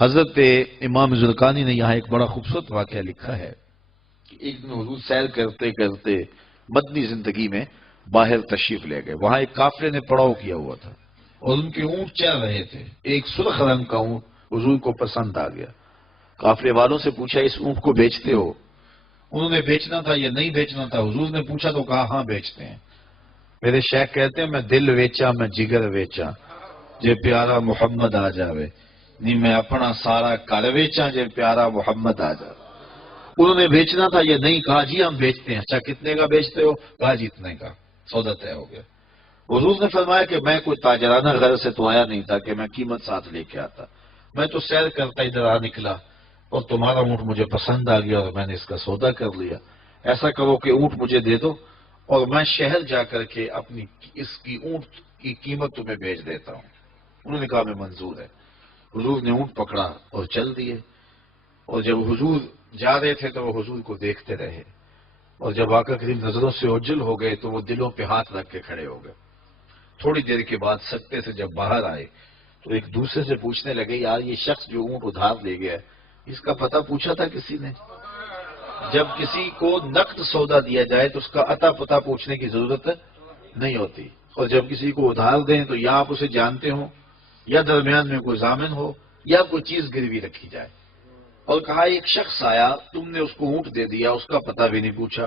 حضرت امام زرقانی نے یہاں ایک بڑا خوبصورت واقعہ لکھا ہے کہ ایک دن حضور سیر کرتے کرتے مدنی زندگی میں باہر تشریف لے گئے. وہاں ایک قافلے نے پڑاؤ کیا ہوا تھا اور ان کے اونٹ چل رہے تھے. ایک سرخ رنگ کا اونٹ حضور کو پسند آ گیا. قافلے والوں سے پوچھا اس اونٹ کو بیچتے ہو؟ انہوں نے بیچنا تھا یا نہیں بیچنا تھا. حضور نے پوچھا تو کہا ہاں بیچتے ہیں. میرے شیخ کہتے ہیں میں دل ویچا میں جگر ویچا جے پیارا محمد آ جاوے نہیں میں اپنا سارا کر ویچا جے پیارا محمد آ جاوے. انہوں نے بیچنا تھا یا نہیں؟ کہا جی ہم بیچتے ہیں. اچھا کتنے کا بیچتے ہو؟ کہا جی اتنے کا. سودا طے ہو گیا. حضور نے فرمایا کہ میں کوئی تاجرانہ غرض سے تو آیا نہیں تھا کہ میں قیمت ساتھ لے کے آتا. میں تو سیر کرتا ادھر آ نکلا اور تمہارا اونٹ مجھے پسند آ گیا اور میں نے اس کا سودا کر لیا. ایسا کرو کہ اونٹ مجھے دے دو اور میں شہر جا کر کے اپنی اس کی اونٹ کی قیمت تمہیں بیچ دیتا ہوں. انہوں نے کہا میں منظور ہے. حضور نے اونٹ پکڑا اور چل دیے. اور جب حضور جا رہے تھے تو وہ حضور کو دیکھتے رہے اور جب آقا کریم نظروں سے اوجھل ہو گئے تو وہ دلوں پہ ہاتھ رکھ کے کھڑے ہو گئے. تھوڑی دیر کے بعد سکتے سے جب باہر آئے تو ایک دوسرے سے پوچھنے لگے یار یہ شخص جو اونٹ ادھار لے گیا اس کا پتہ پوچھا تھا کسی نے؟ جب کسی کو نقد سودا دیا جائے تو اس کا عطا پتہ پوچھنے کی ضرورت نہیں ہوتی. اور جب کسی کو ادھار دیں تو یا آپ اسے جانتے ہوں یا درمیان میں کوئی ضامن ہو یا کوئی چیز گروی رکھی جائے. اور کہا ایک شخص آیا تم نے اس کو اونٹ دے دیا اس کا پتہ بھی نہیں پوچھا,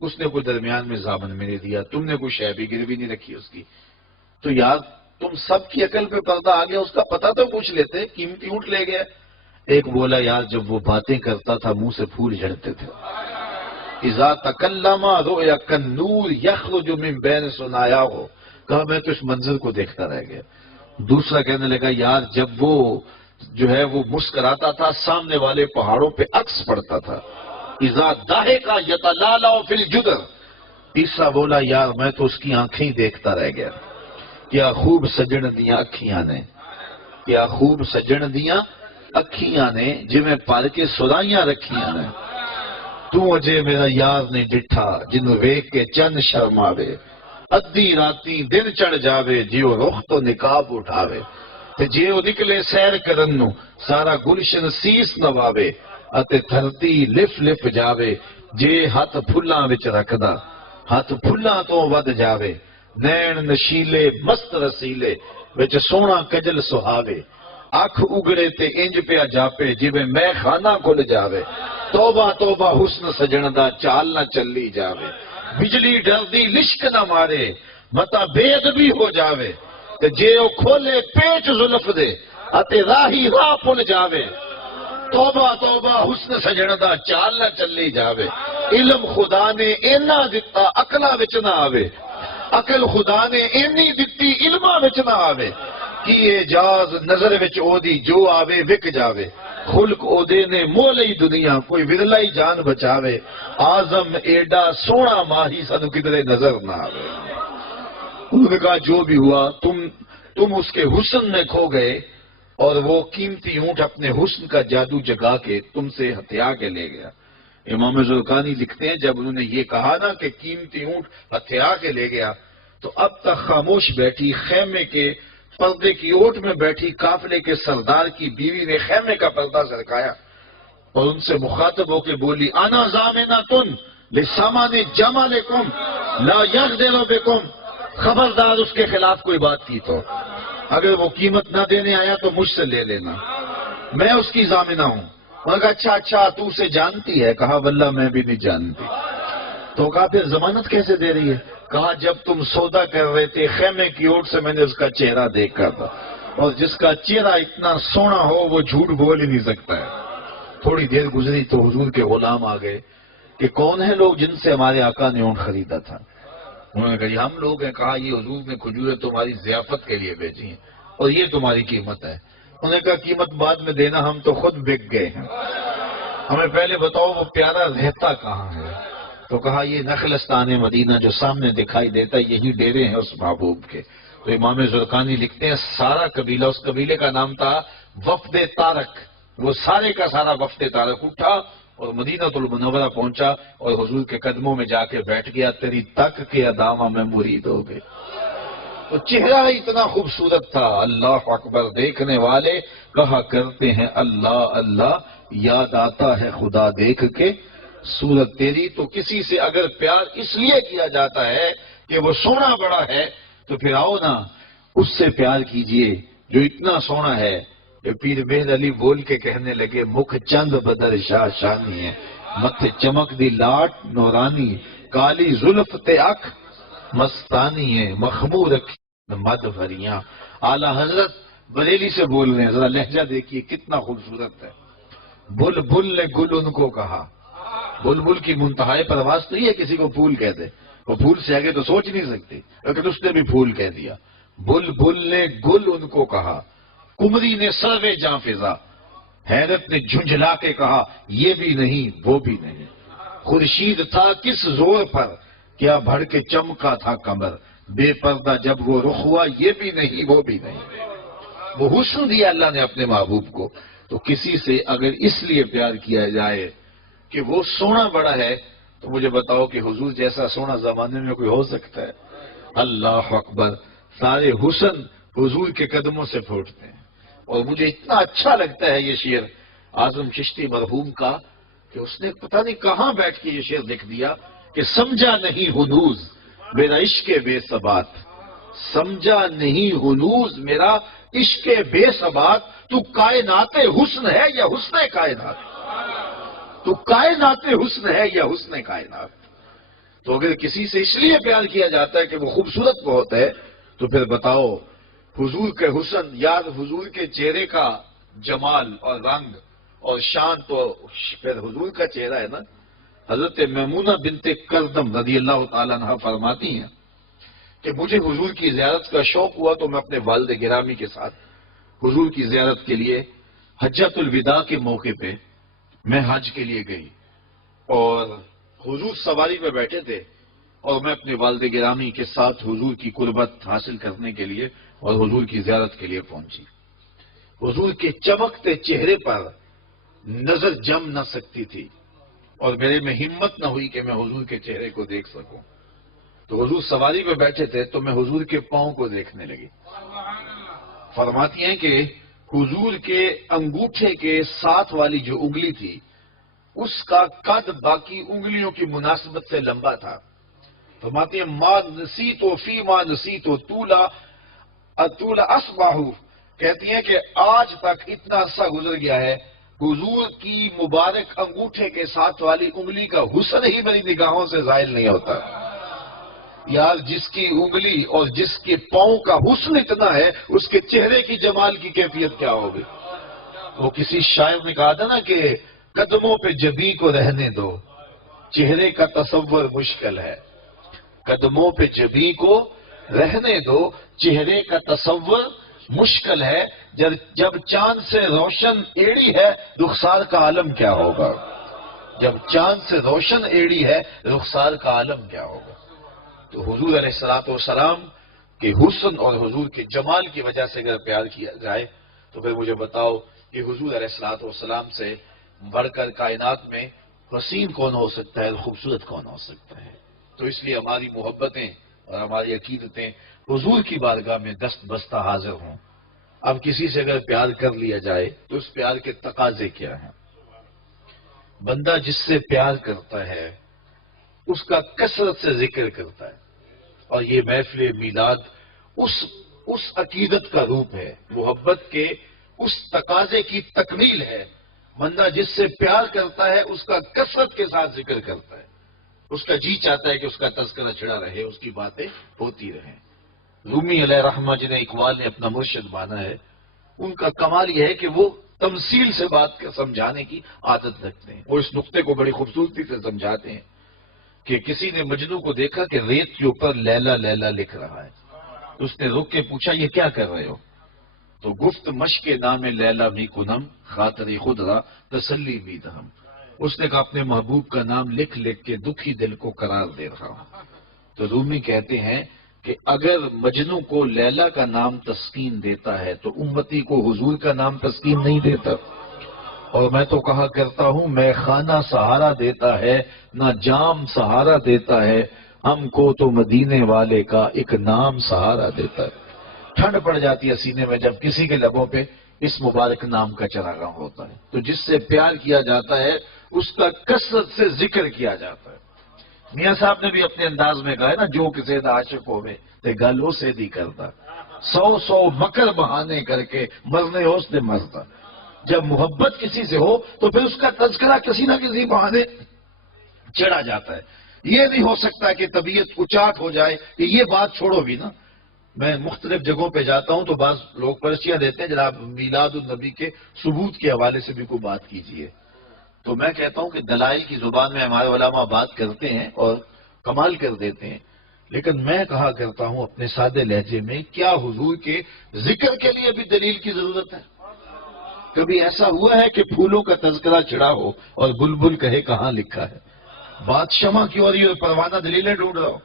اس نے کوئی درمیان میں ضامن میں نہیں دیا, تم نے کوئی شے بھی گروی نہیں رکھی اس کی, تو یار تم سب کی عقل پہ پردہ آ گیا, اس کا پتہ تو پوچھ لیتے, قیمتی اونٹ لے گیا. ایک بولا یار جب وہ باتیں کرتا تھا منہ سے پھول جھڑتے تھے. اذا تکلم رؤیا کالنور یخرج من بین ثنایاہ, کہا میں تو اس منظر کو دیکھتا رہ گیا. دوسرا کہنے لگا یار جب وہ جو ہے وہ مسکراتا تھا سامنے والے پہاڑوں پہ عکس پڑتا تھا. اذا ضاحک یتلالع فی الجدر. تیسرا بولا یار میں تو اس کی آنکھیں ہی دیکھتا رہ گیا. کیا خوب سجن دیاں اکھیاں نے, کیا خوب سجن دیاں اکھیاں نے جویں پال کے سرائیاں رکھیاں نے. تو اجے میرا یار نے ڈٹھا جنوں ویکھ کے چند شرم آوے, ادھی راتی دن چڑھ جاوے جیو رخ تو نقاب اٹھاوے. تے جے او نکلے سیر کرن نو سارا گلشن سیس نواوے اتے دھرتی لف لف جاوے جے ہاتھ پھلاں وچ رکھدا ہاتھ پھلاں تو ود جاوے. نین نشیلے مست رسیلے وچ سونا کجل سہاوے, اکھ اگڑے تے انج پیا جاپے جویں میں خانہ کھل جاوے. توبہ توبہ حسن سجن دا چال نہ چلی جاوے, بجلی ڈردی لشک نہ مارے متا بے ادبی ہو جاوے. تے جے او کھولے پیچ زلف دے اتے راہی راہ پل جاوے. توبہ توبہ حسن سجن دا چال نہ چلی جاوے. علم خدا نے اینا دتا عقلاں وچ نہ آوے, عقل خدا نے اینی دتی علماں وچ نہ آوے. کی اعجاز نظر وچ او دی جو آوے وک جاوے. خلق او دے نے مولئی دنیا کوئی ورلائی جان بچاوے. آزم ایڈا سونا ماہی سانو کدھرے نظر نہ آوے. انہوں نے کہا جو بھی ہوا تم اس کے حسن میں کھو گئے اور وہ قیمتی اونٹ اپنے حسن کا جادو جگا کے تم سے ہتھیا کے لے گیا. امام زرقانی لکھتے ہیں جب انہوں نے یہ کہا نا کہ قیمتی اونٹ ہتھیا کے لے گیا تو اب تک خاموش بیٹھی خیمے کے پردے کی اوٹ میں بیٹھی قافلے کے سردار کی بیوی نے خیمے کا پردہ سرکایا اور ان سے مخاطب ہو کے بولی انا ضامنۃ لسامان جمالکم لا یغدر بکم. خبردار اس کے خلاف کوئی بات کی تو اگر وہ قیمت نہ دینے آیا تو مجھ سے لے لینا, میں اس کی ضامنہ ہوں. انہوں نے کہا اچھا اچھا تو اسے جانتی ہے؟ کہا واللہ میں بھی نہیں جانتی. تو کہا پھر ضمانت کیسے دے رہی ہے؟ کہا جب تم سودا کر رہے تھے خیمے کی اوٹ سے میں نے اس کا چہرہ دیکھا تھا اور جس کا چہرہ اتنا سونا ہو وہ جھوٹ بول ہی نہیں سکتا ہے. تھوڑی دیر گزری تو حضور کے غلام آ گئے کہ کون ہیں لوگ جن سے ہمارے آقا نے اونٹ خریدا تھا. انہوں نے کہا یہ ہم لوگ ہیں. کہا یہ حضور نے کھجوریں تمہاری ضیافت کے لیے بھیجی ہیں اور یہ تمہاری قیمت ہے. انہوں نے کہا قیمت بعد میں دینا, ہم تو خود بک گئے ہیں, ہمیں پہلے بتاؤ وہ پیارا رہتا کہاں ہے. تو کہا یہ نخلستان مدینہ جو سامنے دکھائی دیتا ہے یہی ڈیرے ہیں اس محبوب کے. تو امام زرقانی لکھتے ہیں سارا قبیلہ, اس قبیلے کا نام تھا وفد تارک, وہ سارے کا سارا وفد تارک اٹھا اور مدینہ المنورہ پہنچا اور حضور کے قدموں میں جا کے بیٹھ گیا. تیری تک کے ادامہ میں مرید ہو گئے. تو چہرہ اتنا خوبصورت تھا، اللہ اکبر، دیکھنے والے کہا کرتے ہیں اللہ اللہ، یاد آتا ہے خدا دیکھ کے صورت تیری۔ تو کسی سے اگر پیار اس لیے کیا جاتا ہے کہ وہ سونا بڑا ہے، تو پھر آؤ نا اس سے پیار کیجئے جو اتنا سونا ہے کہ پیر بہر علی بول کے کہنے لگے، مکھ چند بدر شاہ شانی ہے، متھے چمک دی لاٹ نورانی، کالی زلف تے اکھ مستانی ہے، مخمور رکھی مد بھریاں۔ اعلیٰ حضرت بریلی سے بول رہے ہیں، ذرا لہجہ دیکھیے کتنا خوبصورت ہے۔ بل بل نے گل ان کو کہا، بل بل کی منتہائی پرواز نہیں ہے کسی کو پھول کہہ دے، وہ پھول سے آگے تو سوچ نہیں سکتی، لیکن اس نے بھی پھول کہہ دیا۔ بل بل نے گل ان کو کہا، کمری نے سروے جاں فضا، حیرت نے جھنجھلا کے کہا یہ بھی نہیں وہ بھی نہیں۔ خورشید تھا کس زور پر، کیا بھڑ کے چمکا تھا کمر، بے پردہ جب وہ رخ ہوا یہ بھی نہیں وہ بھی نہیں۔ وہ حسن دیا اللہ نے اپنے محبوب کو۔ تو کسی سے اگر اس لیے پیار کیا جائے کہ وہ سونا بڑا ہے، تو مجھے بتاؤ کہ حضور جیسا سونا زمانے میں کوئی ہو سکتا ہے؟ اللہ اکبر، سارے حسن حضور کے قدموں سے پھوٹتے ہیں۔ اور مجھے اتنا اچھا لگتا ہے یہ شعر اعظم چشتی مرحوم کا کہ اس نے پتہ نہیں کہاں بیٹھ کے یہ شعر لکھ دیا کہ سمجھا نہیں ہنوز میرا عشق بے ثبات، سمجھا نہیں ہنوز میرا عشق بے ثبات، تو کائنات حسن ہے یا حسن کائنات، تو کائنات حسن ہے یا حسن کائنات۔ تو اگر کسی سے اس لیے پیار کیا جاتا ہے کہ وہ خوبصورت بہت ہے، تو پھر بتاؤ حضور کے حسن، یاد حضور کے چہرے کا جمال اور رنگ اور شان، تو پھر حضور کا چہرہ ہے نا۔ حضرت میمونہ بنت کردم رضی اللہ تعالیٰ عنہ فرماتی ہیں کہ مجھے حضور کی زیارت کا شوق ہوا تو میں اپنے والد گرامی کے ساتھ حضور کی زیارت کے لیے حجۃ الوداع کے موقع پہ میں حج کے لیے گئی، اور حضور سواری پہ بیٹھے تھے اور میں اپنے والد گرامی کے ساتھ حضور کی قربت حاصل کرنے کے لیے اور حضور کی زیارت کے لیے پہنچی۔ حضور کے چمکتے چہرے پر نظر جم نہ سکتی تھی اور میرے میں ہمت نہ ہوئی کہ میں حضور کے چہرے کو دیکھ سکوں۔ تو حضور سواری پہ بیٹھے تھے تو میں حضور کے پاؤں کو دیکھنے لگی۔ فرماتی ہیں کہ حضور کے انگوٹھے کے ساتھ والی جو انگلی تھی اس کا قد باقی انگلیوں کی مناسبت سے لمبا تھا۔ فرماتی ہیں ما نسیتو فی ما نسیتو طول اصبعہ، کہتی ہیں کہ آج تک اتنا عرصہ گزر گیا ہے، حضور کی مبارک انگوٹھے کے ساتھ والی انگلی کا حسن ہی میری نگاہوں سے ظاہر نہیں ہوتا۔ یار جس کی انگلی اور جس کے پاؤں کا حسن اتنا ہے، اس کے چہرے کی جمال کی کیفیت کیا ہوگی؟ وہ کسی شاعر نے کہا تھا نا کہ قدموں پہ جبیں کو رہنے دو، چہرے کا تصور مشکل ہے۔ قدموں پہ جبیں کو رہنے دو، چہرے کا تصور مشکل ہے، جب چاند سے روشن ایڑی ہے رخسار کا عالم کیا ہوگا؟ جب چاند سے روشن ایڑی ہے رخسار کا عالم کیا ہوگا؟ تو حضور علیہ السلام کے حسن اور حضور کے جمال کی وجہ سے اگر پیار کیا جائے تو پھر مجھے بتاؤ کہ حضور علیہ السلام سے بڑھ کر کائنات میں حسین کون ہو سکتا ہے، خوبصورت کون ہو سکتا ہے؟ تو اس لیے ہماری محبتیں اور ہماری عقیدتیں حضور کی بارگاہ میں دست بستہ حاضر ہوں۔ اب کسی سے اگر پیار کر لیا جائے تو اس پیار کے تقاضے کیا ہیں؟ بندہ جس سے پیار کرتا ہے اس کا کثرت سے ذکر کرتا ہے، اور یہ محفل میلاد اس عقیدت کا روپ ہے، محبت کے اس تقاضے کی تکمیل ہے۔ بندہ جس سے پیار کرتا ہے اس کا کثرت کے ساتھ ذکر کرتا ہے، اس کا جی چاہتا ہے کہ اس کا تذکرہ چھڑا رہے، اس کی باتیں ہوتی رہیں۔ رومی علیہ رحمہ جنہیں اقبال نے اپنا مرشد مانا ہے، ان کا کمال یہ ہے کہ وہ تمثیل سے بات سمجھانے کی عادت رکھتے ہیں۔ وہ اس نقطے کو بڑی خوبصورتی سے سمجھاتے ہیں کہ کسی نے مجنو کو دیکھا کہ ریت کے اوپر لیلا لیلا لکھ رہا ہے، اس نے رک کے پوچھا یہ کیا کر رہے ہو؟ تو گفت مشق نام لیلا بھی کنم خاطری خود را تسلی بھی دہم، اس نے کہا اپنے محبوب کا نام لکھ لکھ کے دکھی دل کو قرار دے رہا ہوں۔ تو رومی کہتے ہیں کہ اگر مجنو کو لیلا کا نام تسکین دیتا ہے تو امتی کو حضور کا نام تسکین نہیں دیتا۔ اور میں تو کہا کرتا ہوں میں خانہ سہارا دیتا ہے نہ جام سہارا دیتا ہے، ہم کو تو مدینے والے کا ایک نام سہارا دیتا ہے۔ ٹھنڈ پڑ جاتی ہے سینے میں جب کسی کے لبوں پہ اس مبارک نام کا چراغاں ہوتا ہے، تو جس سے پیار کیا جاتا ہے اس کا کثرت سے ذکر کیا جاتا ہے۔ میاں صاحب نے بھی اپنے انداز میں کہا ہے نا، جو کسی دا عاشق ہوئے تے گل اسے دی کرتا، 100 مکر بہانے کر کے مرنے اس نے مرتا۔ جب محبت کسی سے ہو تو پھر اس کا تذکرہ کسی نہ کسی بہانے چڑھا جاتا ہے۔ یہ نہیں ہو سکتا کہ طبیعت اچاٹ ہو جائے کہ یہ بات چھوڑو بھی نا۔ میں مختلف جگہوں پہ جاتا ہوں تو بعض لوگ پرچیاں دیتے ہیں جناب میلاد النبی کے ثبوت کے حوالے سے بھی کوئی بات کیجیے، تو میں کہتا ہوں کہ دلائل کی زبان میں ہمارے علماء بات کرتے ہیں اور کمال کر دیتے ہیں، لیکن میں کہا کرتا ہوں اپنے سادے لہجے میں، کیا حضور کے ذکر کے لیے بھی دلیل کی ضرورت ہے؟ کبھی ایسا ہوا ہے کہ پھولوں کا تذکرہ چڑھا ہو اور بلبل کہے کہاں لکھا ہے؟ بات شمع کی ہو رہی ہے اور پروانہ دلیلیں ڈھونڈ رہا ہو،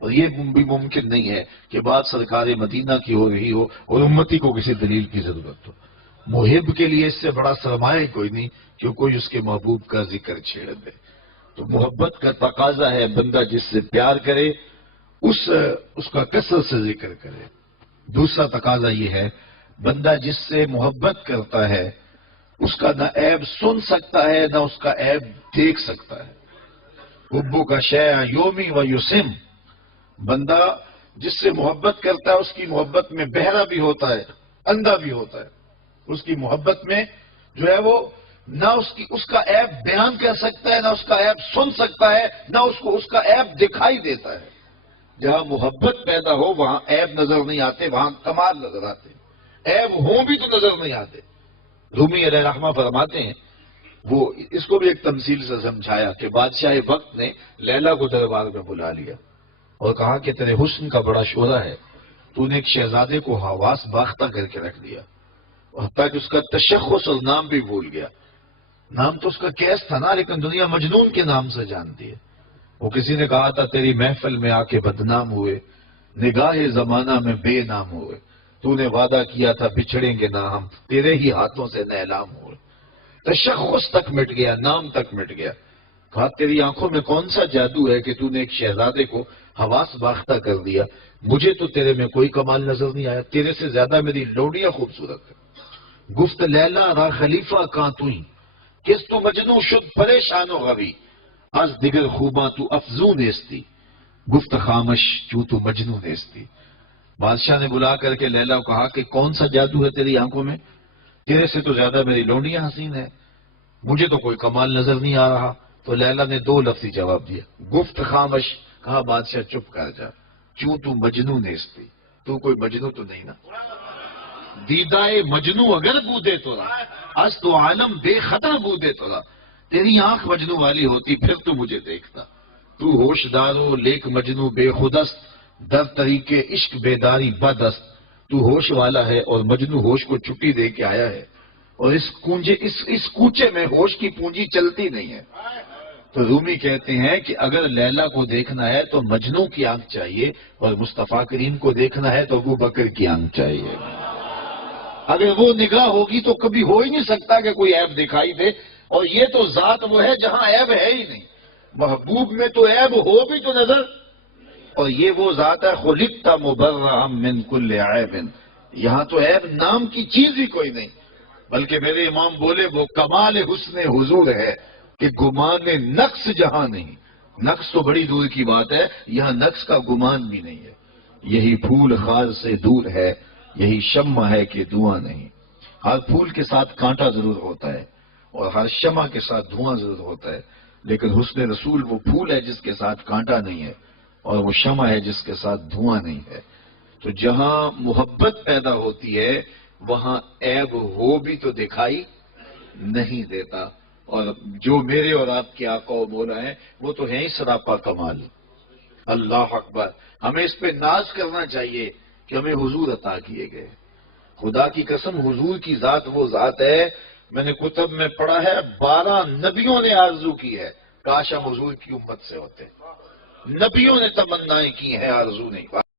اور یہ بھی ممکن نہیں ہے کہ بات سرکار مدینہ کی ہو رہی ہو اور امتی کو کسی دلیل کی ضرورت ہو۔ محب کے لیے اس سے بڑا سرمایہ کوئی نہیں کہ کوئی اس کے محبوب کا ذکر چھیڑ دے۔ تو محبت کا تقاضا ہے بندہ جس سے پیار کرے اس کا کثرت سے ذکر کرے۔ دوسرا تقاضا یہ ہے بندہ جس سے محبت کرتا ہے اس کا نہ عیب سن سکتا ہے نہ اس کا عیب دیکھ سکتا ہے۔ حبو کا شیع یومی و یسم، بندہ جس سے محبت کرتا ہے اس کی محبت میں بہرا بھی ہوتا ہے، اندھا بھی ہوتا ہے۔ اس کی محبت میں جو ہے وہ نہ اس کا عیب بیان کر سکتا ہے، نہ اس کا عیب سن سکتا ہے، نہ اس کو اس کا عیب دکھائی دیتا ہے۔ جہاں محبت پیدا ہو وہاں عیب نظر نہیں آتے، وہاں کمال نظر آتے، عیب ہوں بھی تو نظر نہیں آتے۔ رومی علیہ رحمہ فرماتے ہیں، وہ اس کو بھی ایک تمثیل سے سمجھایا کہ بادشاہ وقت نے لیلا کو دربار میں بلا لیا اور کہا کہ تیرے حسن کا بڑا شعلہ ہے، تو نے ایک شہزادے کو حواس باختہ کر کے رکھ دیا، اور حتیٰ کہ اس کا تشخص اور نام بھی بھول گیا۔ نام تو اس کا کیس تھا نا، لیکن دنیا مجنون کے نام سے جانتی ہے۔ وہ کسی نے کہا تھا تیری محفل میں آ کے بدنام ہوئے، نگاہ زمانہ میں بے نام ہوئے، تو نے وعدہ کیا تھا بچھڑیں گے نہ ہم، تیرے ہی ہاتھوں سے نیلام ہوئے۔ تشخص تک مٹ گیا، نام تک مٹ گیا۔ کہا تیری آنکھوں میں کون سا جادو ہے کہ تو نے ایک شہزادے کو حواس باختہ کر دیا؟ مجھے تو تیرے میں کوئی کمال نظر نہیں آیا، تیرے سے زیادہ میری لوڈیاں خوبصورت ہے۔ گفت لیلا را خلیفہ کاں توئی، کس تو مجنو شد پریشان و غوی، از دیگر خوباں تو افزون نیستی، گفت خامش چوں تو مجنو نیستی۔ بادشاہ نے بلا کر کے لیلا کو کہا کہ کون سا جادو ہے تیری آنکھوں میں؟ تیرے سے تو زیادہ میری لونڈیاں حسین ہے، مجھے تو کوئی کمال نظر نہیں آ رہا۔ تو لیلا نے 2 لفظی جواب دیا، گفت خامش، کہا بادشاہ چپ کر جا، چوں تو مجنو نیستی، تو کوئی مجنو تو نہیں نا۔ دیدائے مجنو اگر بودے تولا، از تو عالم بے خطر بودے تولا، تیری آنکھ مجنو والی ہوتی پھر تو مجھے دیکھتا۔ تو ہوش دارو لیک مجنو بے خودست، در طریقے عشق بیداری بدست، تو ہوش والا ہے اور مجنو ہوش کو چھٹی دے کے آیا ہے، اور اس کوچے میں ہوش کی پونجی چلتی نہیں ہے۔ تو رومی کہتے ہیں کہ اگر لیلا کو دیکھنا ہے تو مجنو کی آنکھ چاہیے، اور مصطفیٰ کریم کو دیکھنا ہے تو ابو بکر کی آنکھ چاہیے۔ اگر وہ نگاہ ہوگی تو کبھی ہو ہی نہیں سکتا کہ کوئی عیب دکھائی دے، اور یہ تو ذات وہ ہے جہاں عیب ہے ہی نہیں۔ محبوب میں تو عیب ہو بھی تو نظر، اور یہ وہ ذات ہے خلقت مبرئا من کل عیب، یہاں تو عیب نام کی چیز ہی کوئی نہیں، بلکہ میرے امام بولے وہ کمال حسن حضور ہے کہ گمان نقص جہاں نہیں۔ نقص تو بڑی دور کی بات ہے، یہاں نقص کا گمان بھی نہیں ہے۔ یہی پھول خار سے دور ہے، یہی شمع ہے کہ دھواں نہیں۔ ہر پھول کے ساتھ کانٹا ضرور ہوتا ہے اور ہر شمع کے ساتھ دھواں ضرور ہوتا ہے، لیکن حسن رسول وہ پھول ہے جس کے ساتھ کانٹا نہیں ہے، اور وہ شمع ہے جس کے ساتھ دھواں نہیں ہے۔ تو جہاں محبت پیدا ہوتی ہے وہاں عیب ہو بھی تو دکھائی نہیں دیتا، اور جو میرے اور آپ کے آقا و مولا ہیں وہ تو ہیں ہی سراپا کمال۔ اللہ اکبر، ہمیں اس پہ ناز کرنا چاہیے کہ ہمیں حضور عطا کیے گئے۔ خدا کی قسم حضور کی ذات وہ ذات ہے، میں نے کتب میں پڑھا ہے 12 نبیوں نے آرزو کی ہے کاش ہم حضور کی امت سے ہوتے، نبیوں نے تمنائیں کی ہیں، آرزو نہیں۔